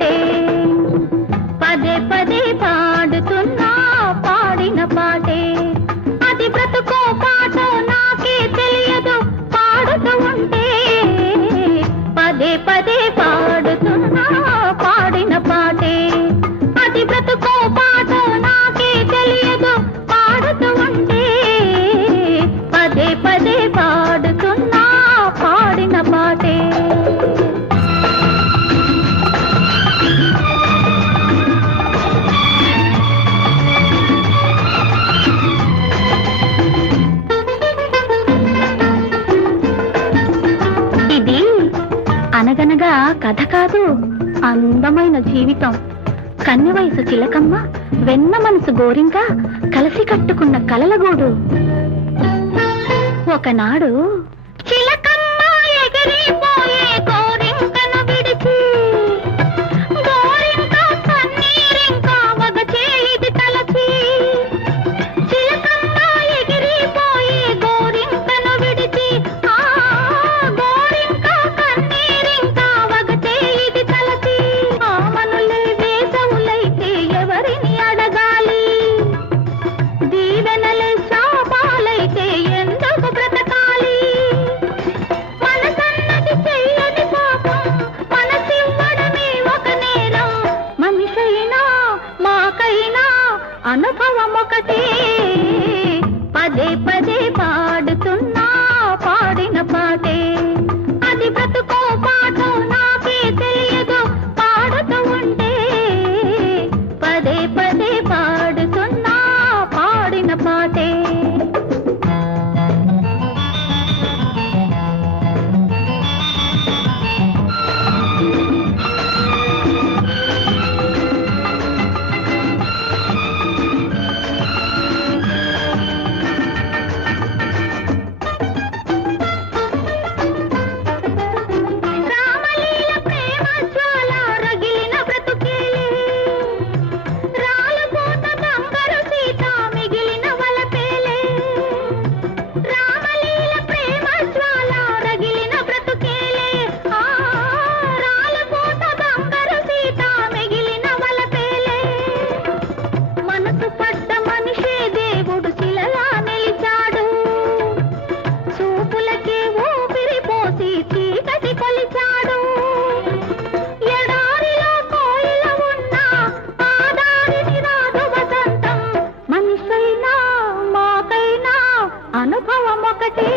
పాటే పదే పదే పాడుతున్నా పాడిన పాటే అది బ్రతుకో పాటో నాకే తెలియదు పాడుతూ ఉంటే పదే పదే పాడుతున్నా పాడిన పాటే అది బ్రతుకో పాటో నాకే తెలియదు పాడుతూ ఉంటే పదే పదే పాడుతున్నా పాడిన పాటే ఇది అనగనగా కథ కాదు అందమైన జీవితం కన్నె వయసు చిలకమ్మ వెన్న మనసు గోరింక కలిసి కట్టుకున్న కలలగూడు ఒకనాడు చిలకమ్మ ఎగిరిపోయే గోరింకను విడిచి గోరింక కన్నీరింక వగచే ఇది తలచి చిలకమ్మ ఎగిరిపోయే గోరింకను విడిచి గోరింక కన్నీరింక వగచే ఇది తలచి ఆమనులే వేసవులైతే ఎవరిని అడగాలి దీవెనలే శాపాలైతే ఎందుకు బ్రతకాలి మనసన్నది చెయ్యని పాపం మనసివ్వడమే ఒక నేరం మనిషైనా మాకైనా అనుభవం ఒకటే పదే పదే పాడుతున్నా పాడిన పాటే అది బ్రతుకో పాటో నాకే తెలియదు పాడుతూ ఉంటే పదే పదే పాడుతున్నా పాడిన పాటే రామలీల ప్రేమ జ్వాల రగిలిన బ్రతుకేలే రాలబోత బంగారు సీత మిగిలిన వలపేలే రామలీల ప్రేమ జ్వాల రగిలిన బ్రతుకేలే రాలబోత బంగారు సీత మిగిలిన వలపేలే మనసు పడ్డ మనిషే దేవుడు శిలలా నిలిచాడు చూపులకే ఊపిరి పోసి చీకటి కొలిచాడు ఎడారిలో కోయిల ఉన్నా ఆదారిని రాదు వసంతం మనిషైనా మాకైనా అనుభవం ఒకటే